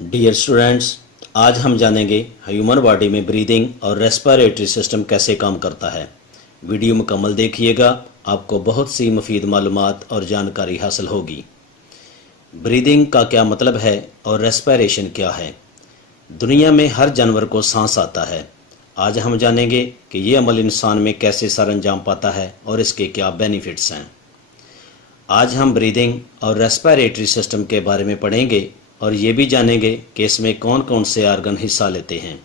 Dear students, आज हम जानेंगे ह्यूमन बॉडी में ब्रीदिंग और रेस्पिरेटरी सिस्टम कैसे काम करता है। वीडियो मुकम्मल देखिएगा, आपको बहुत सी मुफीद मालूमात और जानकारी हासिल होगी। ब्रीदिंग का क्या मतलब है और रेस्पिरेशन क्या है। दुनिया में हर जानवर को सांस आता है। आज हम जानेंगे कि ये अमल इंसान में कैसे सर अंजाम पाता है और इसके क्या बेनिफिट्स हैं। आज हम ब्रीदिंग और रेस्पिरेटरी सिस्टम के बारे में पढ़ेंगे और ये भी जानेंगे कि इसमें कौन कौन से आर्गन हिस्सा लेते हैं।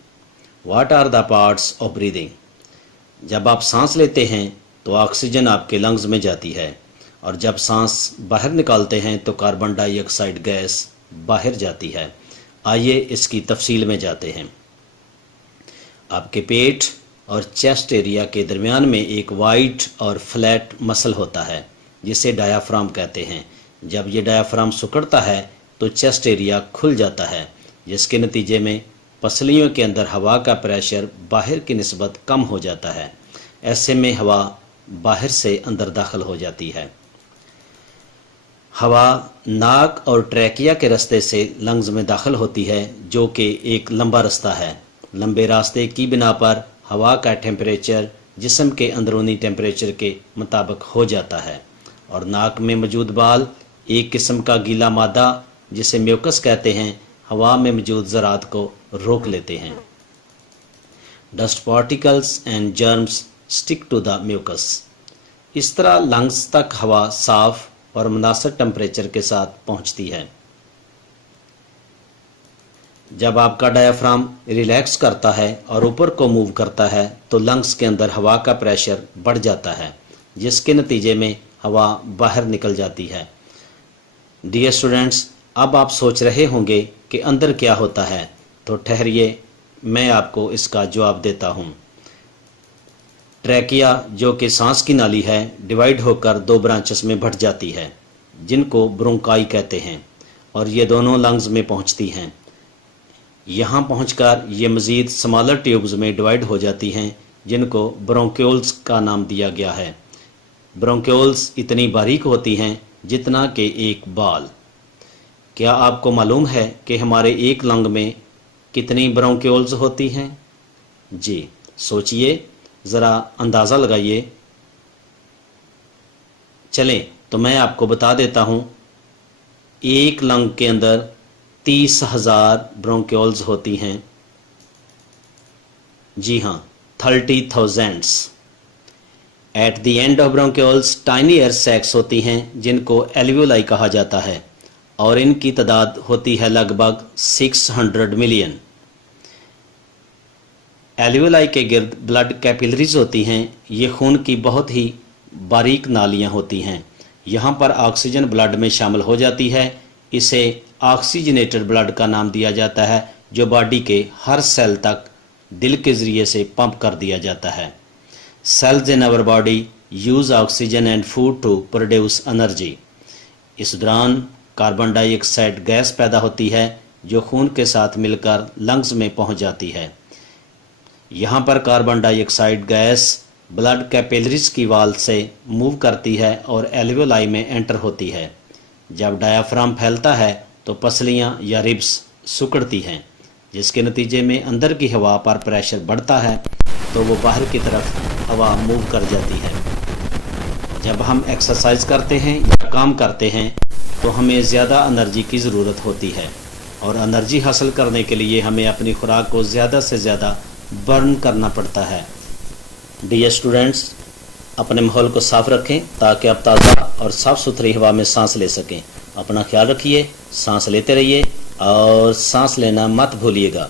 What are the parts of breathing. जब आप सांस लेते हैं तो ऑक्सीजन आपके लंग्स में जाती है और जब सांस बाहर निकालते हैं तो कार्बन डाइऑक्साइड गैस बाहर जाती है। आइए इसकी तफसील में जाते हैं। आपके पेट और चेस्ट एरिया के दरमियान में एक वाइड और फ्लैट मसल होता है जिसे डायाफ्राम कहते हैं। जब ये डायाफ्राम सिकुड़ता है तो चेस्ट एरिया खुल जाता है, जिसके नतीजे में पसलियों के अंदर हवा का प्रेशर बाहर की निस्बत कम हो जाता है। ऐसे में हवा बाहर से अंदर दाखिल हो जाती है। हवा नाक और ट्रैकिया के रास्ते से लंग्स में दाखिल होती है, जो कि एक लंबा रास्ता है। लंबे रास्ते की बिना पर हवा का टेम्परेचर जिस्म के अंदरूनी टेम्परेचर के मुताबिक हो जाता है और नाक में मौजूद बाल एक किस्म का गीला मादा जिसे म्यूकस कहते हैं, हवा में मौजूद ज़रात को रोक लेते हैं। Dust particles and germs stick to the mucus. इस तरह लंग्स तक हवा साफ और मुनासिब टेम्परेचर के साथ पहुंचती है। जब आपका डायाफ्राम रिलैक्स करता है और ऊपर को मूव करता है तो लंग्स के अंदर हवा का प्रेशर बढ़ जाता है, जिसके नतीजे में हवा बाहर निकल जाती है। डियर स्टूडेंट्स, अब आप सोच रहे होंगे कि अंदर क्या होता है, तो ठहरिए, मैं आपको इसका जवाब देता हूँ। ट्रैकिया, जो कि सांस की नाली है, डिवाइड होकर दो ब्रांचेस में बढ़ जाती है जिनको ब्रोंकाई कहते हैं और ये दोनों लंग्स में पहुँचती हैं। यहाँ पहुँचकर ये मज़ीद स्मॉलर ट्यूब्स में डिवाइड हो जाती हैं जिनको ब्रोंक्यूल्स का नाम दिया गया है। ब्रोंक्यूल्स इतनी बारीक होती हैं जितना कि एक बाल। क्या आपको मालूम है कि हमारे एक लंग में कितनी ब्रोंक्यूल्स होती हैं? जी, सोचिए, ज़रा अंदाज़ा लगाइए। चलें तो मैं आपको बता देता हूँ। एक लंग के अंदर 30,000 ब्रोंक्यूल्स होती हैं। जी हाँ, 30,000। At the end of bronchioles tiny air sacs होती हैं जिनको एल्वियोलाई कहा जाता है और इनकी तादाद होती है लगभग 600 मिलियन। एल्वियोलाई के गिर्द ब्लड कैपिलरीज होती हैं। ये खून की बहुत ही बारीक नालियां होती हैं। यहाँ पर ऑक्सीजन ब्लड में शामिल हो जाती है। इसे ऑक्सीजनेटेड ब्लड का नाम दिया जाता है, जो बॉडी के हर सेल तक दिल के ज़रिए से पंप कर दिया जाता है। Cells in our body use oxygen and food to produce energy. इस दौरान कार्बन डाइऑक्साइड गैस पैदा होती है जो खून के साथ मिलकर लंग्स में पहुंच जाती है। यहाँ पर carbon dioxide gas blood capillaries की वाल से मूव करती है और एल्वियोलाई में एंटर होती है। जब डायाफ्राम फैलता है तो पसलियाँ या रिब्स सिकुड़ती हैं, जिसके नतीजे में अंदर की हवा पर प्रेशर बढ़ता है तो वो बाहर की तरफ हवा मूव कर जाती है। जब हम एक्सरसाइज करते हैं या काम करते हैं तो हमें ज़्यादा एनर्जी की ज़रूरत होती है और एनर्जी हासिल करने के लिए हमें अपनी खुराक को ज़्यादा से ज़्यादा बर्न करना पड़ता है। डियर स्टूडेंट्स, अपने माहौल को साफ़ रखें ताकि आप ताज़ा और साफ़ सुथरी हवा में सांस ले सकें। अपना ख्याल रखिए, सांस लेते रहिए और सांस लेना मत भूलिएगा।